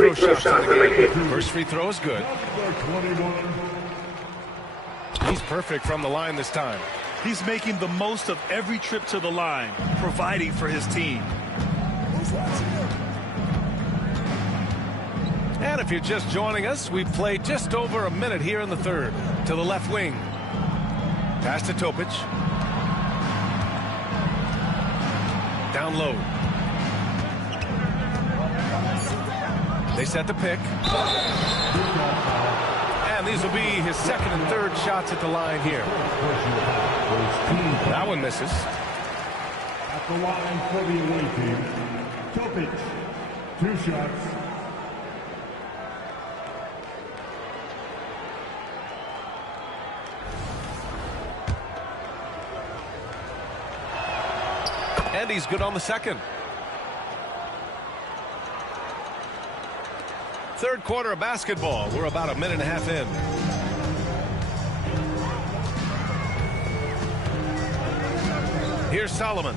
throw shots in the game. First free throw is good. He's perfect from the line this time. He's making the most of every trip to the line, providing for his team. And if you're just joining us, we've played just over a minute here in the third. To the left wing. Pass to Topic. Down low. They set the pick. And these will be his second and third shots at the line here. That one misses. At the line for the away team, Topic, 2 shots. And he's good on the second. Third quarter of basketball. We're about a minute and a half in. Here's Solomon.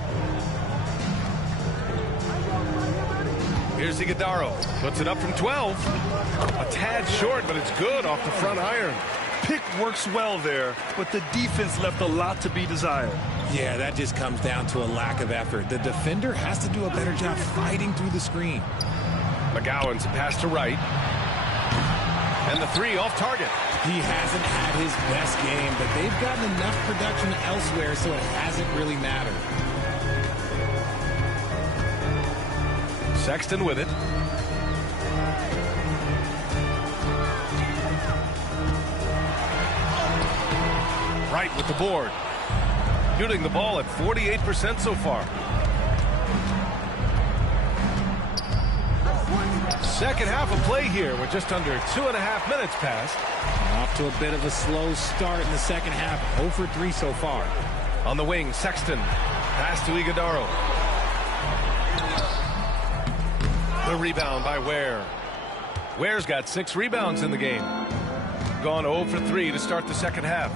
Here's Iguodaro. Puts it up from 12. A tad short, but it's good off the front iron. Pick works well there, but the defense left a lot to be desired. Yeah, that just comes down to a lack of effort. The defender has to do a better job fighting through the screen. McGowan's pass to right. And the three off target. He hasn't had his best game, but they've gotten enough production elsewhere, so it hasn't really mattered. Sexton with it. Right with the board. Shooting the ball at 48% so far. Second half of play here with just under 2.5 minutes passed. Off to a bit of a slow start in the second half. 0 for 3 so far. On the wing, Sexton. Pass to Iguodaro. The rebound by Ware. Ware's got 6 rebounds in the game. Gone 0 for 3 to start the second half.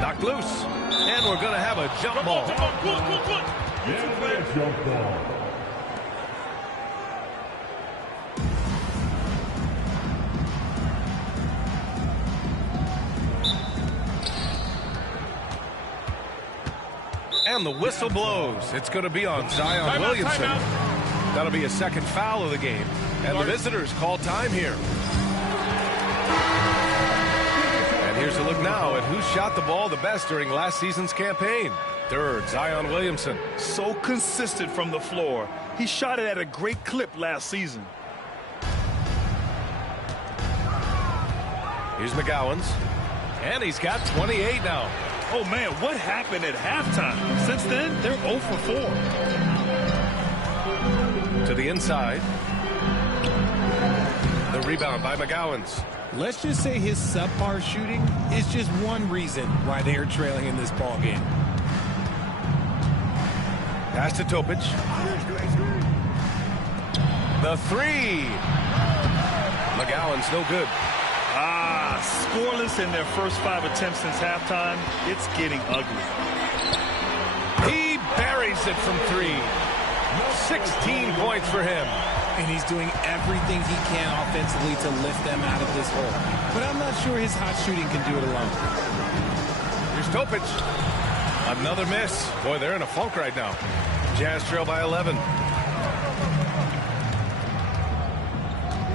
Knocked loose. And we're going to have a jump ball. Jump ball. And the whistle blows. It's going to be on Zion Williamson. That'll be a second foul of the game. And the visitors call time here. And here's a look now at who shot the ball the best during last season's campaign. Third, Zion Williamson. So consistent from the floor. He shot it at a great clip last season. Here's McGowan's. And he's got 28 now. Oh, man, what happened at halftime? Since then, they're 0 for 4. To the inside. The rebound by McGowan's. Let's just say his subpar shooting is just one reason why they are trailing in this ball game. Pass to Topic. The three. McGowan's no good. Scoreless in their first 5 attempts since halftime. It's getting ugly. He buries it from 3. 16 points for him. And he's doing everything he can offensively to lift them out of this hole. But I'm not sure his hot shooting can do it alone. Here's Topic. Another miss. Boy, they're in a funk right now. Jazz trail by 11.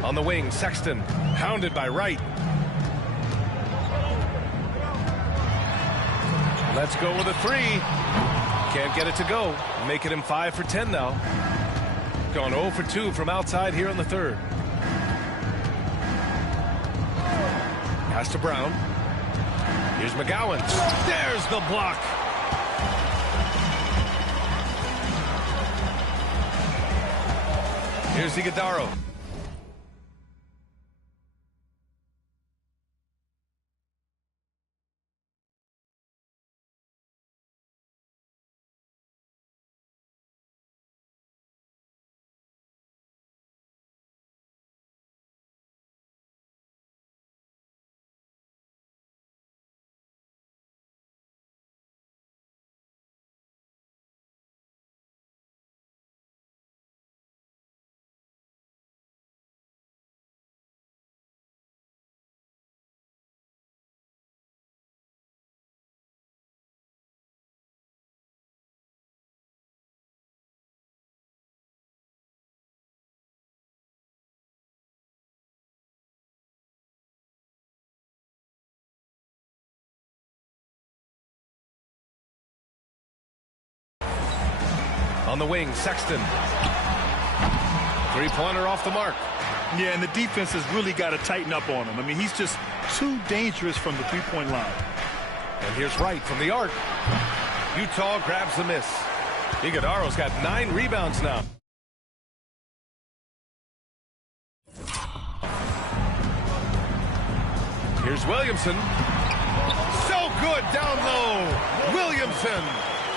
On the wing, Sexton. Hounded by Wright. Let's go with a 3. Can't get it to go. Making him 5 for 10 now. Gone 0 for 2 from outside here in the third. Pass to Brown. Here's McGowan. There's the block. Here's Iguodaro. On the wing, Sexton. Three-pointer off the mark. Yeah, and the defense has really got to tighten up on him. I mean, he's just too dangerous from the three-point line. And here's Wright from the arc. Utah grabs the miss. Iguodaro's got 9 rebounds now. Here's Williamson. So good down low. Williamson.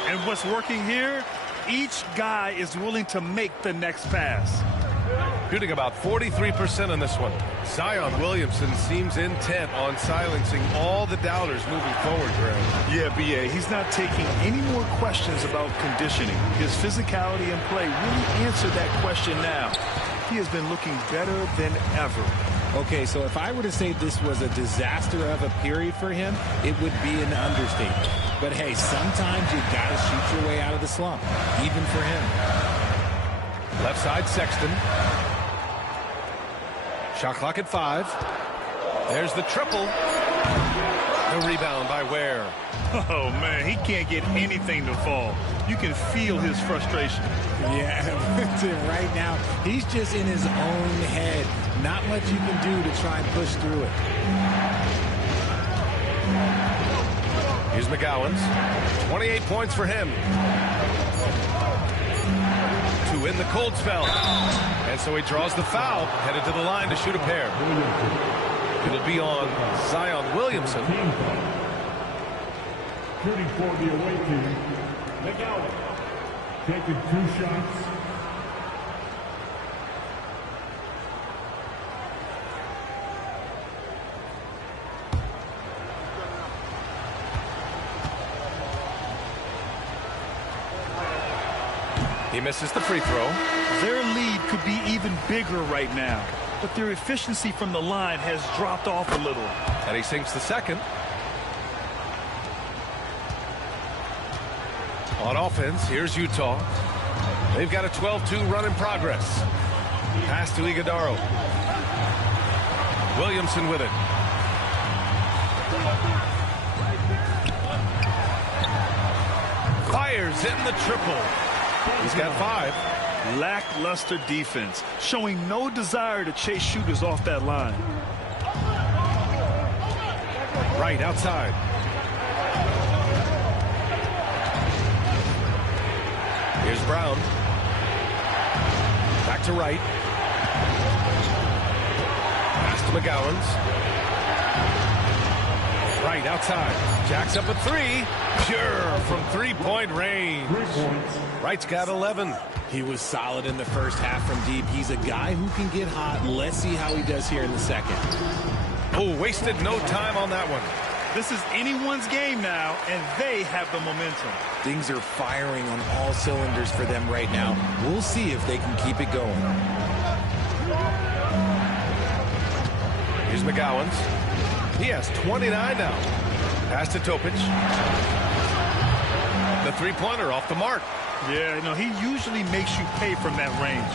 And what's working here, each guy is willing to make the next pass. Shooting about 43% on this one. Zion Williamson seems intent on silencing all the doubters moving forward, Greg. Yeah, B.A., he's not taking any more questions about conditioning. His physicality and play really answered that question now. He has been looking better than ever. Okay, so if I were to say this was a disaster of a period for him, it would be an understatement. But hey, sometimes you got to shoot your way out of the slump, even for him. Left side, Sexton. Shot clock at 5. There's the triple. The rebound by Ware. Oh, man, he can't get anything to fall. You can feel his frustration. Yeah, right now, he's just in his own head. Not much you can do to try and push through it. Here's McGowens. 28 points for him. To win the cold spell. And so he draws the foul, headed to the line to shoot a pair. It'll be on Zion Williamson. Shooting for the away team, McGowan. Taking 2 shots. He misses the free throw. Their lead could be even bigger right now, but their efficiency from the line has dropped off a little. And he sinks the second. On offense, here's Utah. They've got a 12-2 run in progress. Pass to Iguodaro. Williamson with it. Fires in the triple. He's got 5. Lackluster defense, showing no desire to chase shooters off that line. Right outside. Here's Brown. Back to Wright. Pass to McGowens. Right outside. Jacks up a 3. Pure from three-point range. 3 points. Wright's got 11. He was solid in the first half from deep. He's a guy who can get hot. Let's see how he does here in the second. Oh, wasted no time on that one. This is anyone's game now, and they have the momentum. Things are firing on all cylinders for them right now. We'll see if they can keep it going. Here's McGowens. He has 29 now. Pass to Topic. The three-pointer off the mark. Yeah, no, he usually makes you pay from that range.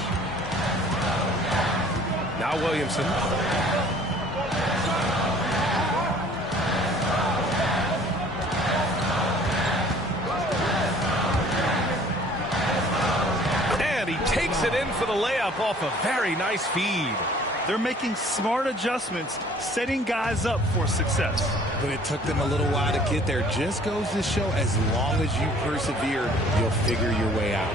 Now Williamson. And he takes it in for the layup off a very nice feed. They're making smart adjustments, setting guys up for success. But it took them a little while to get there. Just goes to show, as long as you persevere, you'll figure your way out.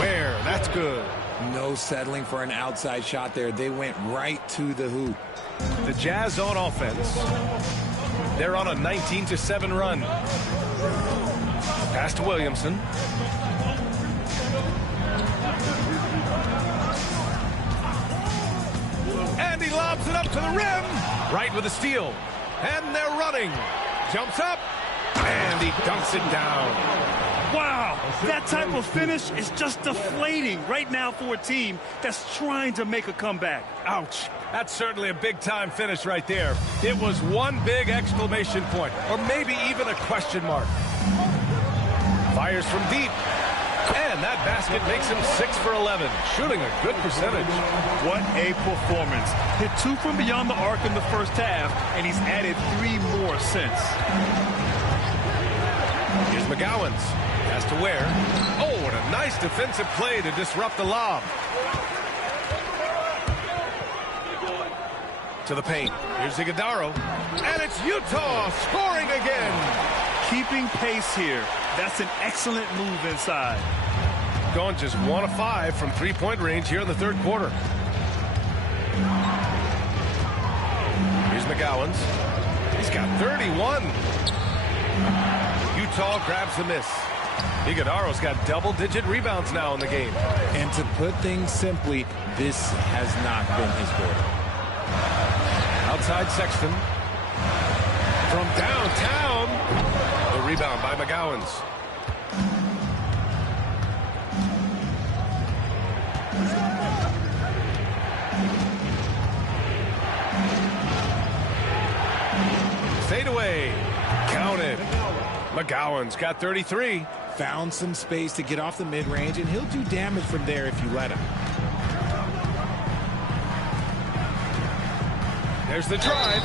Where? That's good. No settling for an outside shot there. They went right to the hoop. The Jazz on offense. They're on a 19-7 run. Pass to Williamson. And he lobs it up to the rim. Right with a steal. And they're running. Jumps up. And he dunks it down. Wow, that type of finish is just deflating right now for a team that's trying to make a comeback. Ouch. That's certainly a big-time finish right there. It was one big exclamation point, or maybe even a question mark. Fires from deep. And that basket makes him 6 for 11, shooting a good percentage. What a performance. Hit 2 from beyond the arc in the first half, and he's added 3 more since. Here's McGowens. Has to Ware. Oh, and a Nice defensive play to disrupt the lob. To the paint. Here's Iguodala. And it's Utah scoring again. Keeping pace here. That's an excellent move inside. Going just 1 of 5 from three-point range here in the third quarter. Here's McGowens. He's got 31. Utah grabs the miss. Iguodala's got double-digit rebounds now in the game. And to put things simply, this has not been his quarter. Outside Sexton. From downtown. The rebound by McGowens. Fade away. Counted. McGowens got 33. Found some space to get off the mid-range, and he'll do damage from there if you let him. There's the drive.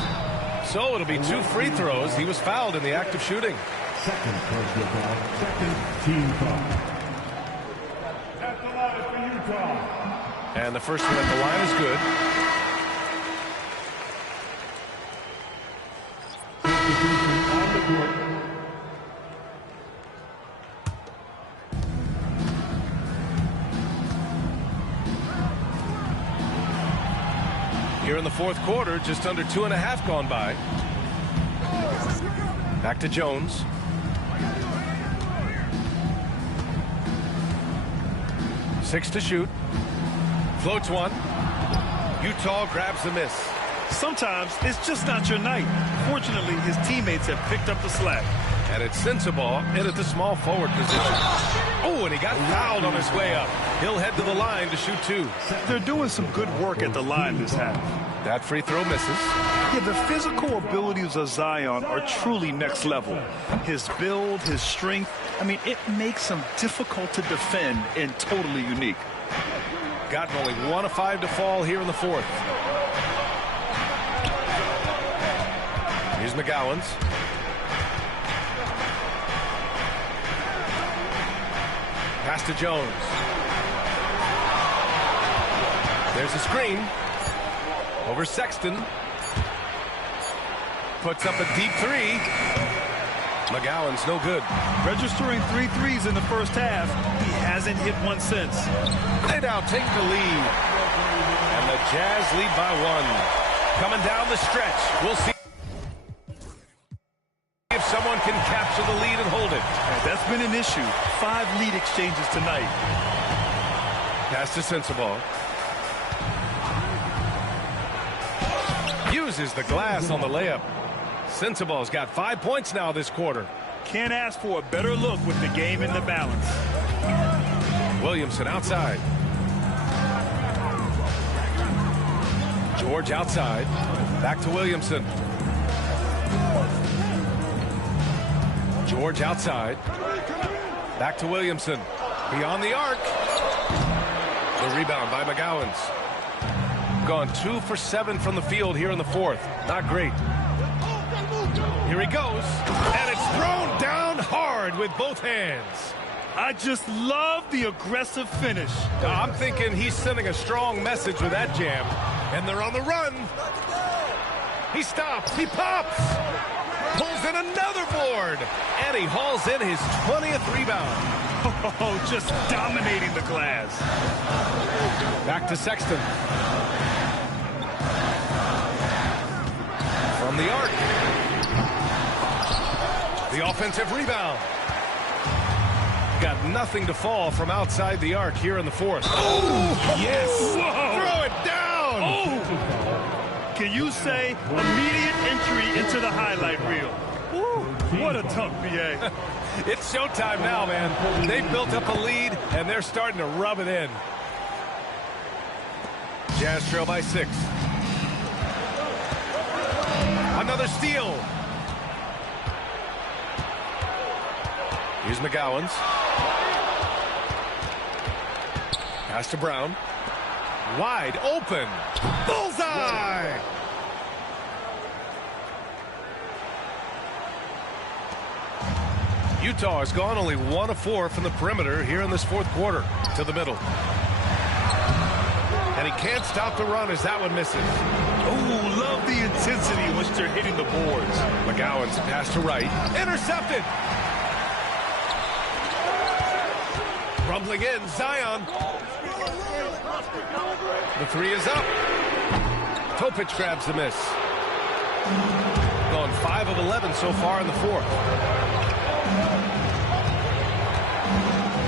So it'll be 2 free throws. He was fouled in the act of shooting. Second personal foul. Second team foul. At the line for Utah. And the first one at the line is good. Substitution on the court. Here in the fourth quarter, just under 2.5 gone by. Back to Jones. Six to shoot. Floats one. Utah grabs the miss. Sometimes it's just not your night. Fortunately, his teammates have picked up the slack. And it's Sensabaugh in at the small forward position. Oh, and he got fouled on his way up. He'll head to the line to shoot 2. They're doing some good work at the line this half. That free throw misses. Yeah, the physical abilities of Zion are truly next level. His build, his strength, I mean, it makes him difficult to defend and totally unique. Gotten only 1 of 5 to fall here in the fourth. Here's McGowens. Pass to Jones. There's a screen. Over Sexton. Puts up a deep 3. McGowan's no good. Registering 3 threes in the first half. He hasn't hit one since. They now take the lead. And the Jazz lead by 1. Coming down the stretch. We'll see if someone can capture the lead and hold it. That's been an issue. 5 lead exchanges tonight. Pass to Sensabaugh. Uses the glass on the layup. Sensabaugh's got 5 points now this quarter. Can't ask for a better look with the game in the balance. Williamson outside. George outside. Back to Williamson. George outside. Back to Williamson. Beyond the arc. The rebound by McGowens. Gone 2 for 7 from the field here in the fourth. Not great. Here he goes. And it's thrown down hard with both hands. I just love the aggressive finish. I'm thinking he's sending a strong message with that jam. And they're on the run. He stops. He pops. Pulls in another board. And he hauls in his 20th rebound. Oh, just dominating the glass. Back to Sexton. From the arc. The offensive rebound. Got nothing to fall from outside the arc here in the fourth. Oh, yes. Whoa. Throw it down. Oh. Can you say immediate entry into the highlight reel? Woo. What a tough BA. It's showtime now, man. They've built up a lead, and they're starting to rub it in. Jazz trail by 6. Another steal. Here's McGowens. Pass to Brown. Wide open. Bullseye! Utah has gone only 1 of 4 from the perimeter here in this fourth quarter. To the middle. And he can't stop the run as that one misses. Oh, love the intensity once they're hitting the boards. McGowan's pass to right. Intercepted. Rumbling in, Zion. The three is up. Topic grabs the miss. Gone 5 of 11 so far in the fourth.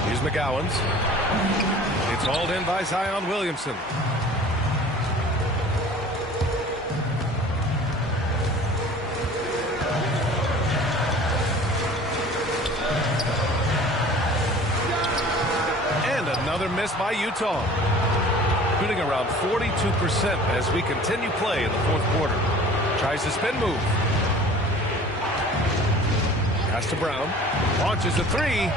Here's McGowan's. It's hauled in by Zion Williamson. And another miss by Utah. Shooting around 42% as we continue play in the fourth quarter. Tries the spin move. Pass to Brown. Launches a three.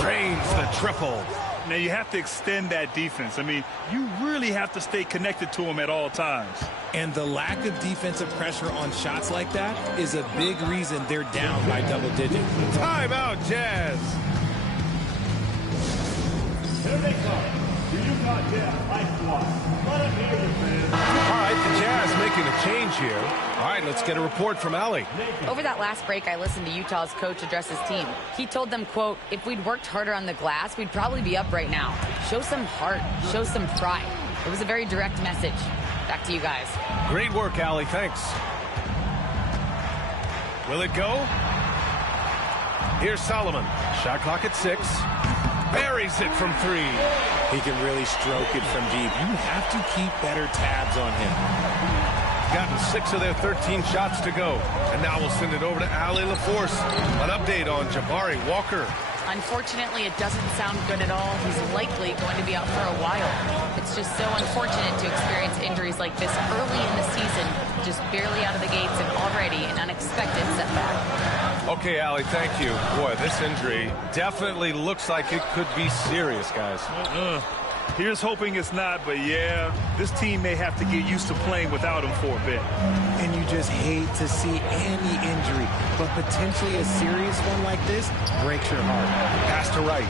Drains the triple. Now you have to extend that defense. I mean, you really have to stay connected to them at all times. And the lack of defensive pressure on shots like that is a big reason they're down by double digits. Timeout, Jazz. Here they come. The Utah Jazz High Squad. Let them hear you, man. All right, the Jazz making a change here. All right, let's get a report from Allie. Over that last break, I listened to Utah's coach address his team. He told them, quote, if we'd worked harder on the glass, we'd probably be up right now. Show some heart. Show some pride. It was a very direct message. Back to you guys. Great work, Allie. Thanks. Will it go? Here's Solomon. Shot clock at 6. Buries it from 3. He can really stroke it from deep. You have to keep better tabs on him. Gotten 6 of their 13 shots to go. And now we'll send it over to Allie LaForce. An update on Jabari Walker. Unfortunately, it doesn't sound good at all. He's likely going to be out for a while. It's just so unfortunate to experience injuries like this early in the season, just barely out of the gates and already an unexpected setback. Okay, Allie, thank you. Boy, this injury definitely looks like it could be serious, guys. Here's hoping it's not, but yeah, this team may have to get used to playing without him for a bit. And you just hate to see any injury, but potentially a serious one like this breaks your heart. Pass to right.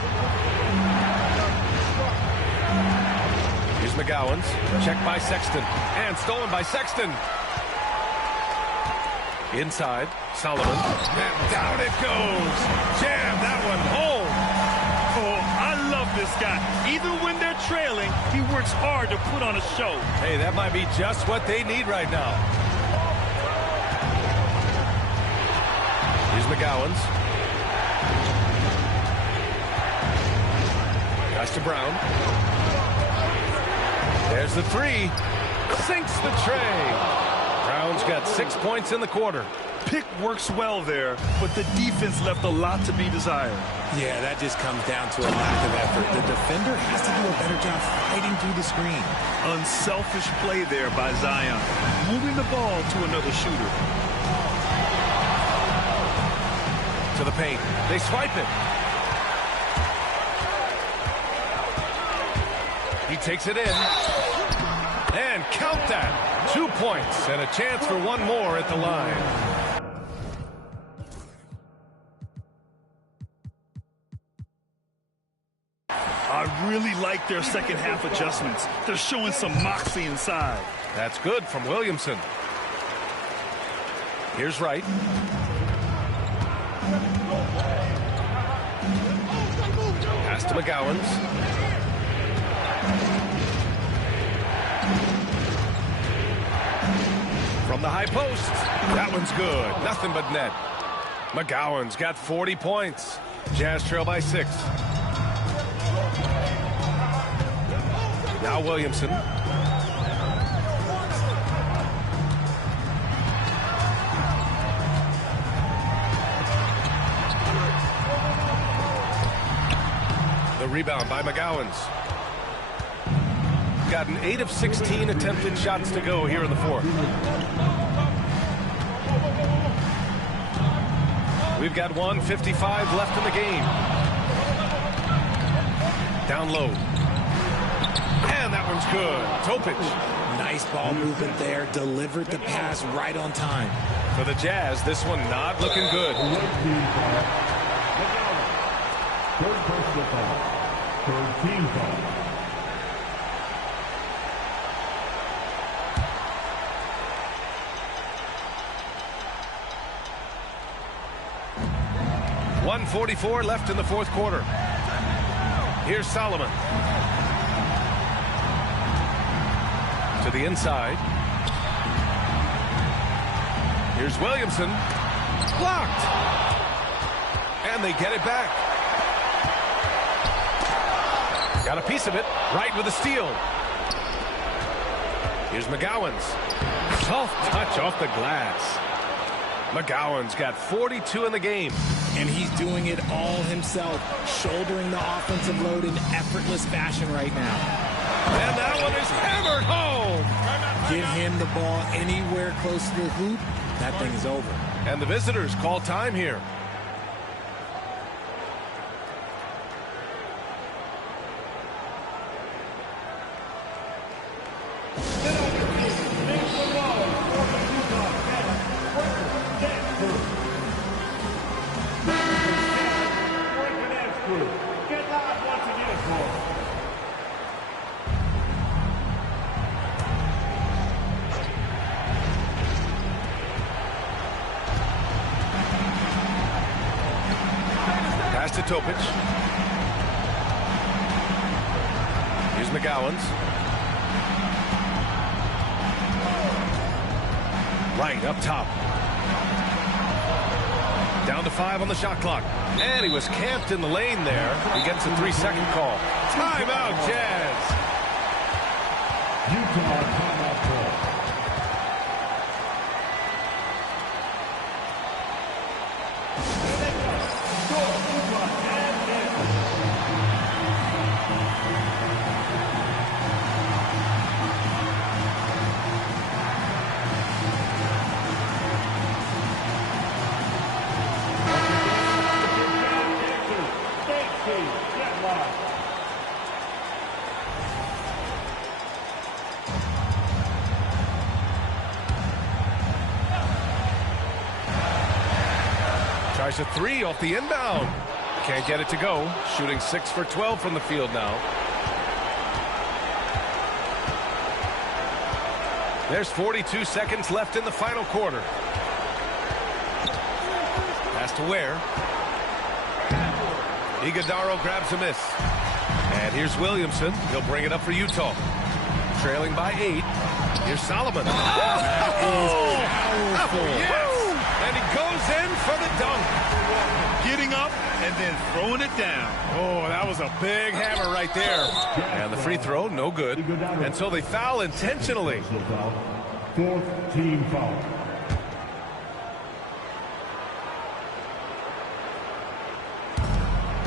Here's McGowan's. Checked by Sexton. And stolen by Sexton. Inside, Solomon. And down it goes. Jam that one home. Oh, I love this guy. Even when they're trailing, he works hard to put on a show. Hey, that might be just what they need right now. Here's McGowan's. Pass to Brown. There's the three. Sinks the tray. Brown's got 6 points in the quarter. Pick works well there, but the defense left a lot to be desired. Yeah, that just comes down to a lack of effort. The defender has to do a better job fighting through the screen. Unselfish play there by Zion, moving the ball to another shooter. To the paint. They swipe it. He takes it in. And count that. 2 points and a chance for one more at the line. I really like their second half adjustments. They're showing some moxie inside. That's good from Williamson. Here's Wright. Pass to McGowan's. From the high post. That one's good. Nothing but net. McGowan's got 40 points. Jazz trail by 6. Now Williamson. The rebound by McGowan's. Gotten 8 of 16 attempted shots to go here in the fourth. We've got 1:55 left in the game. Down low. And that one's good. Topic. Nice ball movement there. Delivered the pass right on time. For the Jazz, this one not looking good. Third personal foul. Third team foul. .144 left in the fourth quarter. Here's Solomon. To the inside. Here's Williamson. Blocked. And they get it back. Got a piece of it. Right with a steal. Here's McGowan's. Soft touch off the glass. McGowan's got 42 in the game. And he's doing it all himself, shouldering the offensive load in effortless fashion right now. And that one is hammered home. Give him the ball anywhere close to the hoop, that thing is over. And the visitors call time here. To Topic. Here's McGowan's. Right up top. Down to 5 on the shot clock. And he was camped in the lane there. He gets a 3-second call. Timeout, Jazz. Utah timeout call. Tries a 3 off the inbound. Can't get it to go. Shooting 6 for 12 from the field now. There's 42 seconds left in the final quarter. Pass to Ware. Iguodaro grabs a miss. And here's Williamson. He'll bring it up for Utah. Trailing by 8. Here's Solomon. Oh! Yes! And he goes in for the dunk. Getting up and then throwing it down. Oh, that was a big hammer right there. And the free throw, no good. And so they foul intentionally. Fourth team foul.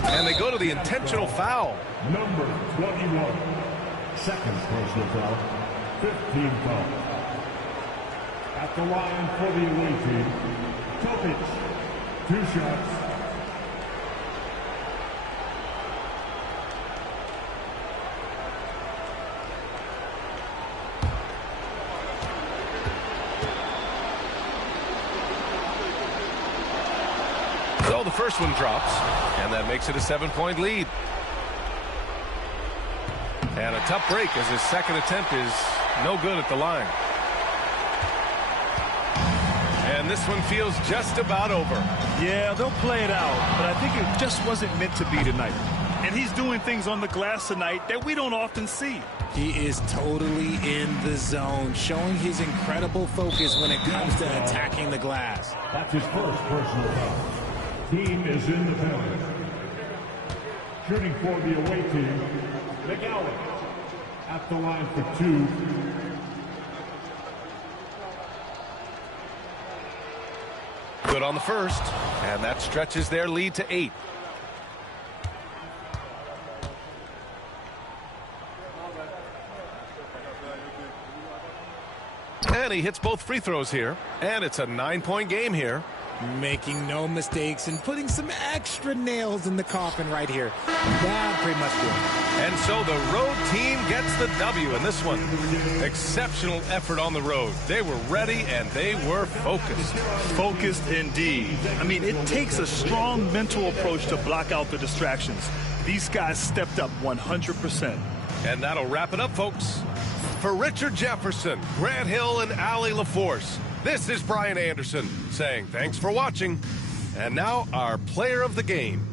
And they go to the intentional foul. Number 21. Second personal foul. 15 foul. At the line for the away team, Topic. 2 shots. So the first one drops, and that makes it a 7-point lead. And a tough break as his second attempt is no good at the line. And this one feels just about over. Yeah, they'll play it out, but I think it just wasn't meant to be tonight. And he's doing things on the glass tonight that we don't often see. He is totally in the zone, showing his incredible focus when it comes to attacking the glass. That's his first personal foul. Team is in the penalty. Shooting for the away team, McGowan. At the line for 2. Good on the first, and that stretches their lead to 8. And he hits both free throws here, and it's a 9-point game here. Making no mistakes and putting some extra nails in the coffin right here. That pretty much did it. And so the road team gets the W in this one. Exceptional effort on the road. They were ready and they were focused. Focused indeed. I mean, it takes a strong mental approach to block out the distractions. These guys stepped up 100%. And that'll wrap it up, folks. For Richard Jefferson, Grant Hill, and Allie LaForce, this is Brian Anderson saying thanks for watching. And now our player of the game.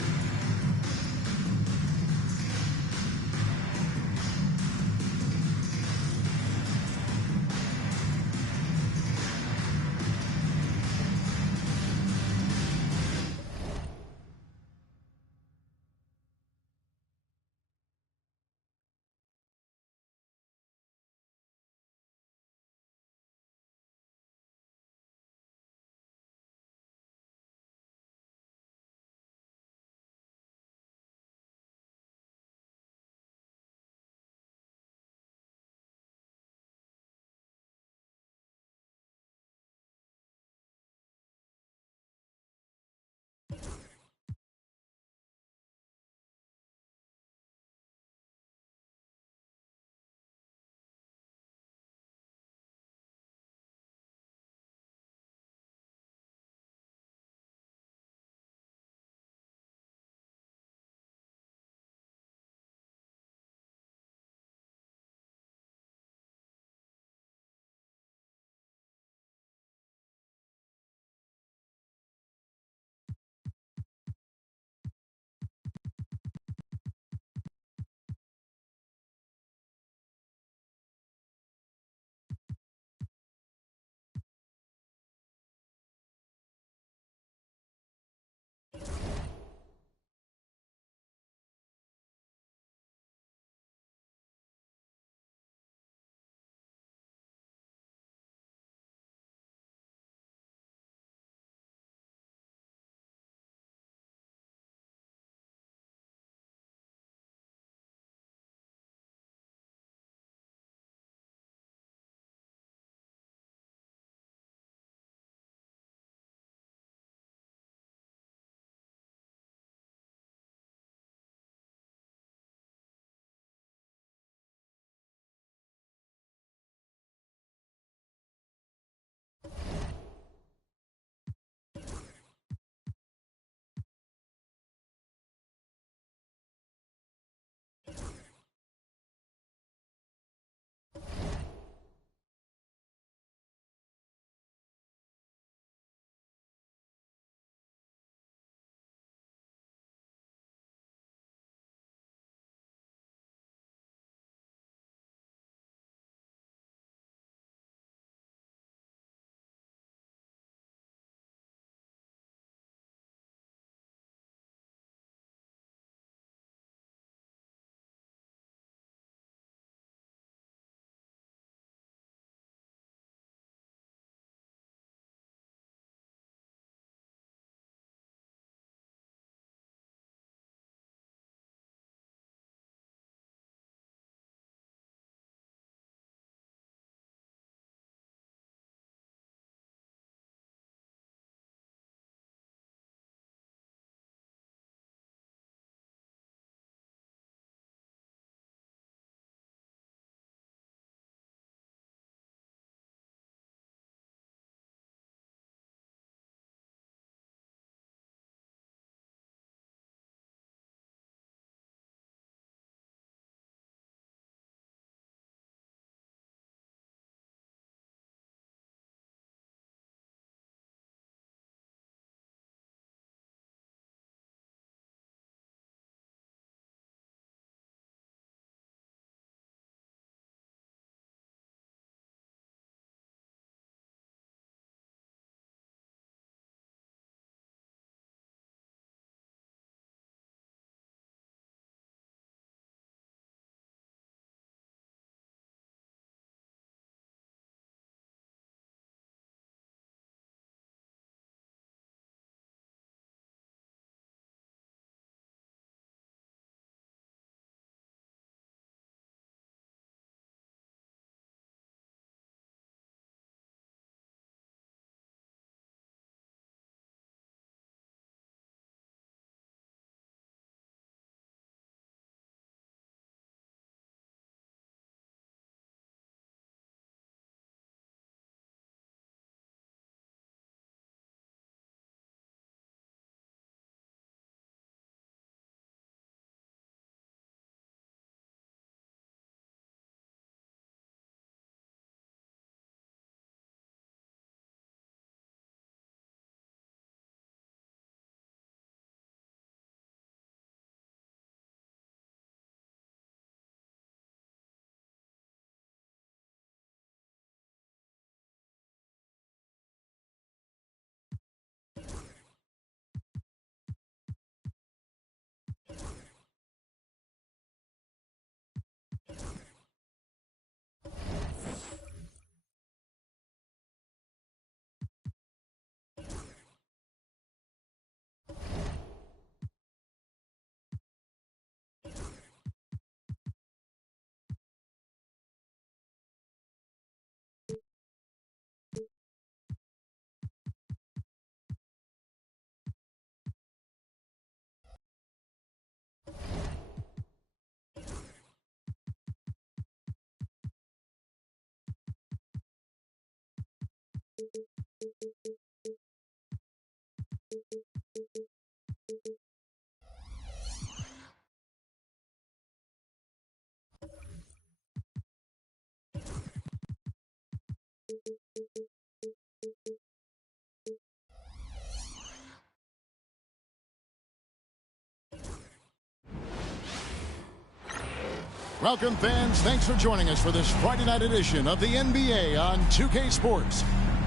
Welcome, fans. Thanks for joining us for this Friday night edition of the NBA on 2K Sports.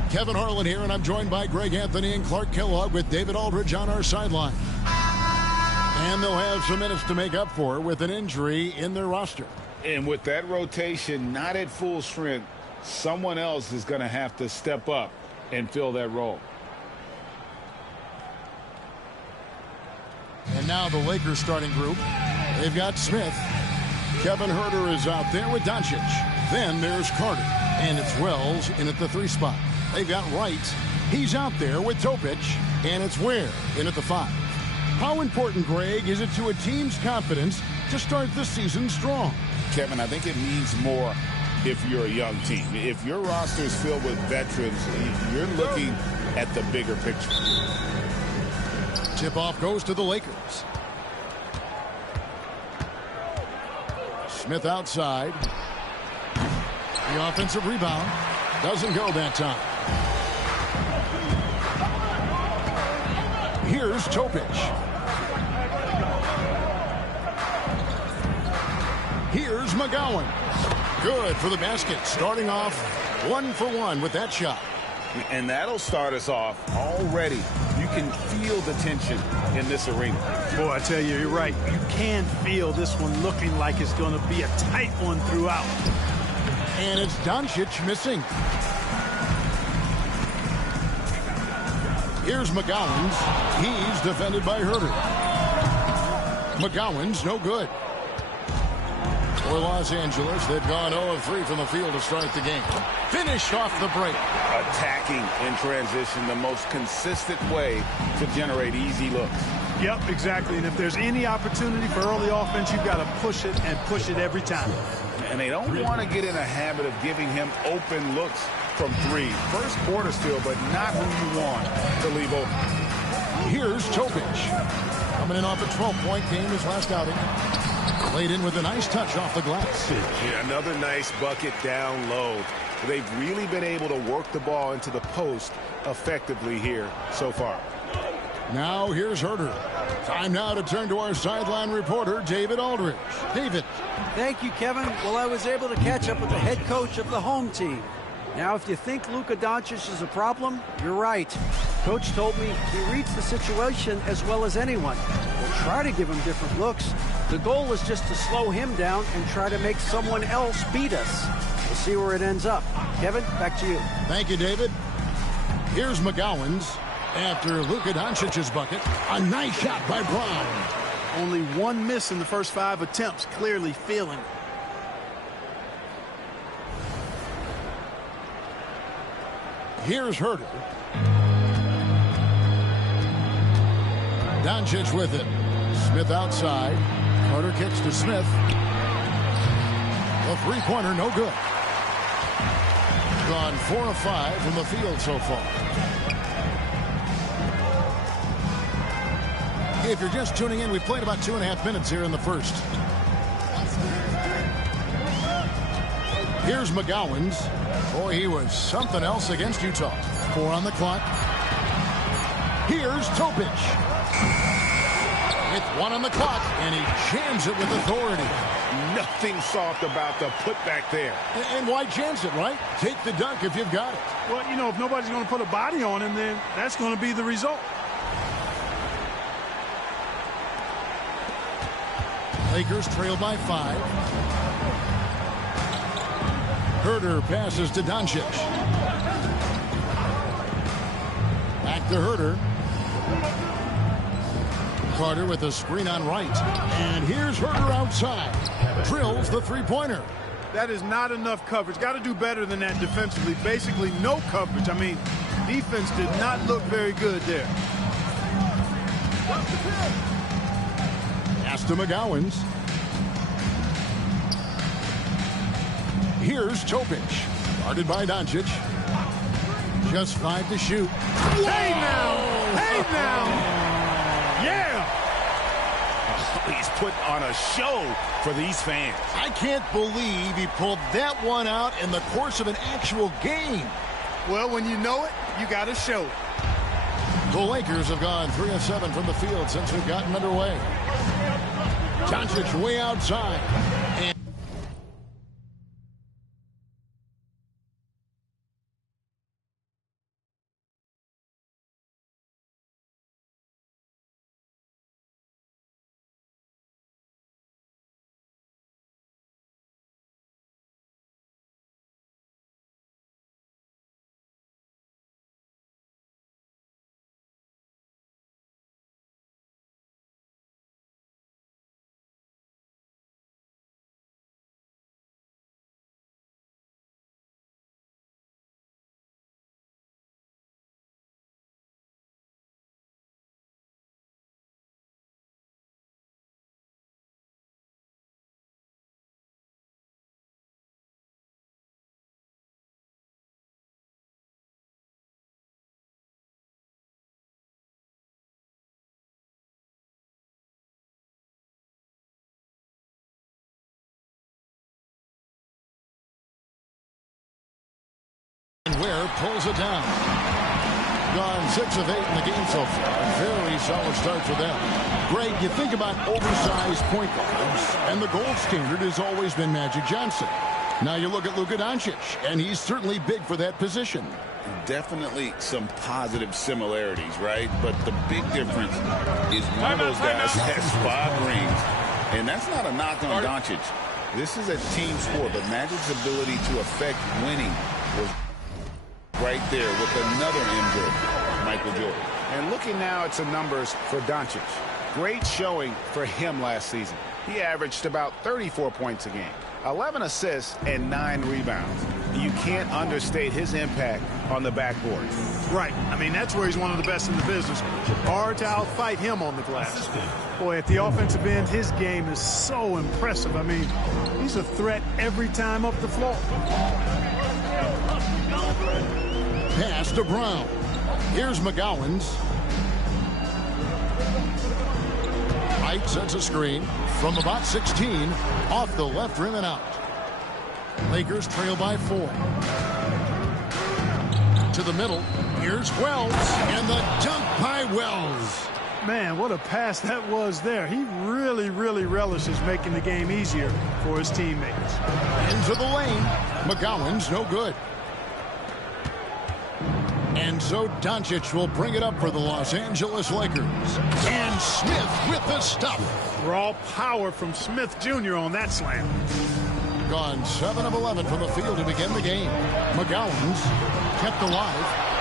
Kevin Harlan here, and I'm joined by Greg Anthony and Clark Kellogg with David Aldridge on our sideline. And they'll have some minutes to make up for with an injury in their roster. And with that rotation not at full strength, someone else is going to have to step up and fill that role. And now the Lakers starting group. They've got Smith. Kevin Huerter is out there with Doncic. Then there's Carter. And it's Wells in at the 3 spot. They've got Wright. He's out there with Topic. And it's Ware in at the 5. How important, Greg, is it to a team's confidence to start the season strong? Kevin, I think it means more if you're a young team. If your roster is filled with veterans, you're looking at the bigger picture. Tip-off goes to the Lakers. Smith outside. The offensive rebound doesn't go that time. Here's Topic. Here's McGowan. Good for the basket. Starting off 1 for 1 with that shot. And that'll start us off already. You can feel the tension in this arena. Boy, I tell you, you're right. You can feel this one looking like it's going to be a tight one throughout. And it's Doncic missing. Here's McGowan's. He's defended by Huerter. McGowan's no good. For Los Angeles, they've gone 0 of 3 from the field to start the game. Finished off the break. Attacking in transition, the most consistent way to generate easy looks. Yep, exactly. And if there's any opportunity for early offense, you've got to push it and push it every time. And they don't want to get in a habit of giving him open looks from 3. First quarter still, but not who you want to leave open. Here's Topic. Coming in off a 12-point game his last outing. Laid in with a nice touch off the glass. Yeah, another nice bucket down low. They've really been able to work the ball into the post effectively here so far. Now here's Huerter. Time now to turn to our sideline reporter, David Aldridge. David. Thank you, Kevin. Well, I was able to catch up with the head coach of the home team. Now, if you think Luka Doncic is a problem, you're right. Coach told me he reads the situation as well as anyone. We'll try to give him different looks. The goal is just to slow him down and try to make someone else beat us. We'll see where it ends up. Kevin, back to you. Thank you, David. Here's McGowan's. After Luka Doncic's bucket, a nice shot by Brown. Only 1 miss in the first 5 attempts, clearly feeling it. Here's Huerter. Doncic with it. Smith outside. Carter kicks to Smith. The three-pointer, no good. Gone 4 of 5 from the field so far. If you're just tuning in, we played about 2.5 minutes here in the first. Here's McGowan's. Boy, he was something else against Utah. 4 on the clock. Here's Topic. With 1 on the clock, and he jams it with authority. Nothing soft about the putback there. And why chance it, right? Take the dunk if you've got it. Well, you know, if nobody's going to put a body on him, then that's going to be the result. Lakers trail by 5. Huerter passes to Doncic. Back to Huerter. Carter with a screen on Wright. And here's Huerter outside. Drills the three-pointer. That is not enough coverage. Got to do better than that defensively. Basically, no coverage. I mean, defense did not look very good there. Pass to McGowan's. Here's Topic. Guarded by Doncic. Just 5 to shoot. Hey now! Hey now! Yeah! Oh, he's putting on a show for these fans. I can't believe he pulled that one out in the course of an actual game. Well, when you know it, you got to show it. The Lakers have gone 3 of 7 from the field since we've gotten underway. Doncic way outside. And Ware pulls it down. Gone 6 of 8 in the game so far. Very solid start for them. Greg, you think about oversized point guards, and the gold standard has always been Magic Johnson. Now you look at Luka Doncic, and he's certainly big for that position. Definitely some positive similarities, right? But the big difference is one of those guys has 5 rings, and that's not a knock on Doncic. This is a team sport, but Magic's ability to affect winning was right there with another MJ, Michael Jordan. And looking now at some numbers for Doncic. Great showing for him last season. He averaged about 34 points a game, 11 assists, and 9 rebounds. You can't understate his impact on the backboard. Right. I mean, that's where he's one of the best in the business. Hard to outfight him on the glass. Boy, at the offensive end, his game is so impressive. I mean, he's a threat every time up the floor. Pass to Brown. Here's McGowens. Height sets a screen from about 16 off the left rim and out. Lakers trail by 4. To the middle. Here's Wells. And the dunk by Wells. Man, what a pass that was there. He really, really relishes making the game easier for his teammates. Into the lane. McGowens, no good. And so Doncic will bring it up for the Los Angeles Lakers. And Smith with the stuff. Raw power from Smith Jr. on that slam. Gone 7 of 11 from the field to begin the game. McGowens kept alive.